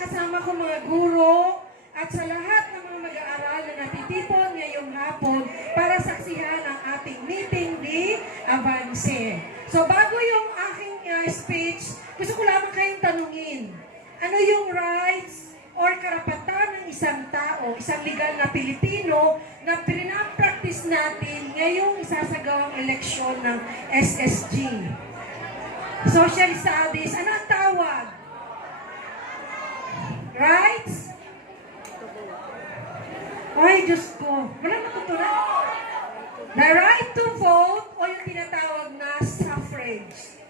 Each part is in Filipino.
kasama ko mga guro at sa lahat ng mga mag-aaral na natitipon ngayong hapon para saksihan ang ating meeting di Avance. So bago yung aking speech, gusto ko lamang kayong tanungin, ano yung rights or karapatan ng isang tao, isang legal na Pilipino na pinapractice natin ngayong isasagawang eleksyon ng SSG? Social Studies, ano ang tawag? Rights? Ay, Diyos ko. Wala natutunan. The right to vote o yung tinatawag na suffrage.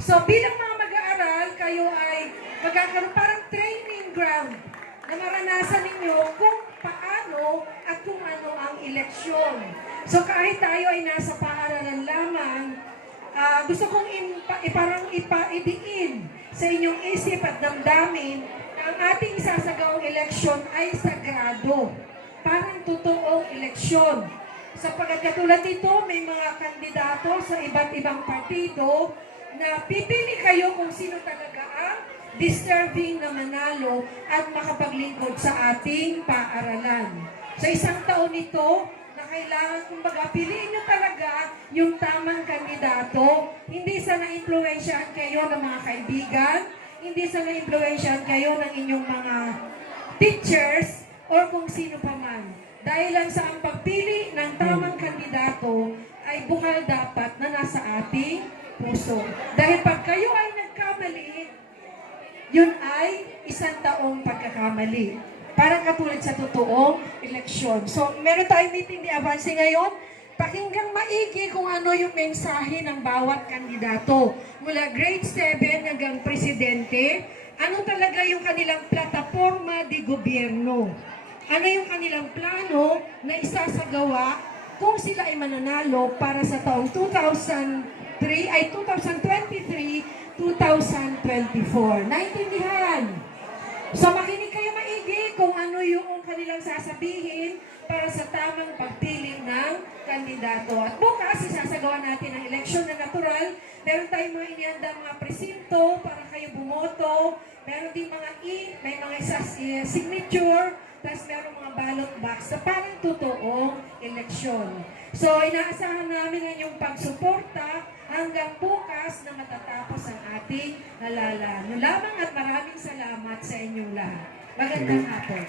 So, bilang mga mag-aaral, kayo ay magkakaroon parang training ground na maranasan ninyo kung paano at kung ano ang eleksyon. So, kahit tayo ay nasa paaralan lamang, gusto kong idiin sa inyong isip at damdamin na ang ating isasagawang eleksyon ay sagrado. Parang totoong eleksyon. Sapagkat katulad dito, may mga kandidato sa iba't ibang partido na pipili kayo kung sino talaga ang deserving na manalo at makapaglingkod sa ating paaralan. Sa isang taon nito, na kailangan, kumbaga, piliin nyo talaga yung tamang kandidato. Hindi sa na-influensyahan kayo ng mga kaibigan, hindi sa na-influensyahan kayo ng inyong mga teachers, or kung sino pa man. Dahil lang sa ang pagpili ng tamang kandidato ay bukal dapat na nasa ating puso. Dahil pag kayo ay nagkamali, yun ay isang taong pagkakamali. Parang katulad sa totoong eleksyon. So, meron tayong meeting di Avance ngayon. Pakinggang maigi kung ano yung mensahe ng bawat kandidato. Mula grade 7 hanggang presidente, ano talaga yung kanilang plataforma di gobyerno. Ano yung kanilang plano na isasagawa kung sila ay mananalo para sa taong 2023-2024. Naintindihan? So makinig kayo maigi kung ano yung kanilang sasabihin para sa tamang pagpili ng kandidato. At bukas, isasagawa natin ang eleksyon na natural. Meron tayong mga inihandang mga presinto para kayo bumoto. Meron din mga may mga signature. Tapos meron mga ballot box na parang totoong eleksyon. So, inaasahan namin ang inyong pagsuporta hanggang bukas na matatapos ang ating halala. Lamang at maraming salamat sa inyong lahat. Magandang hapon.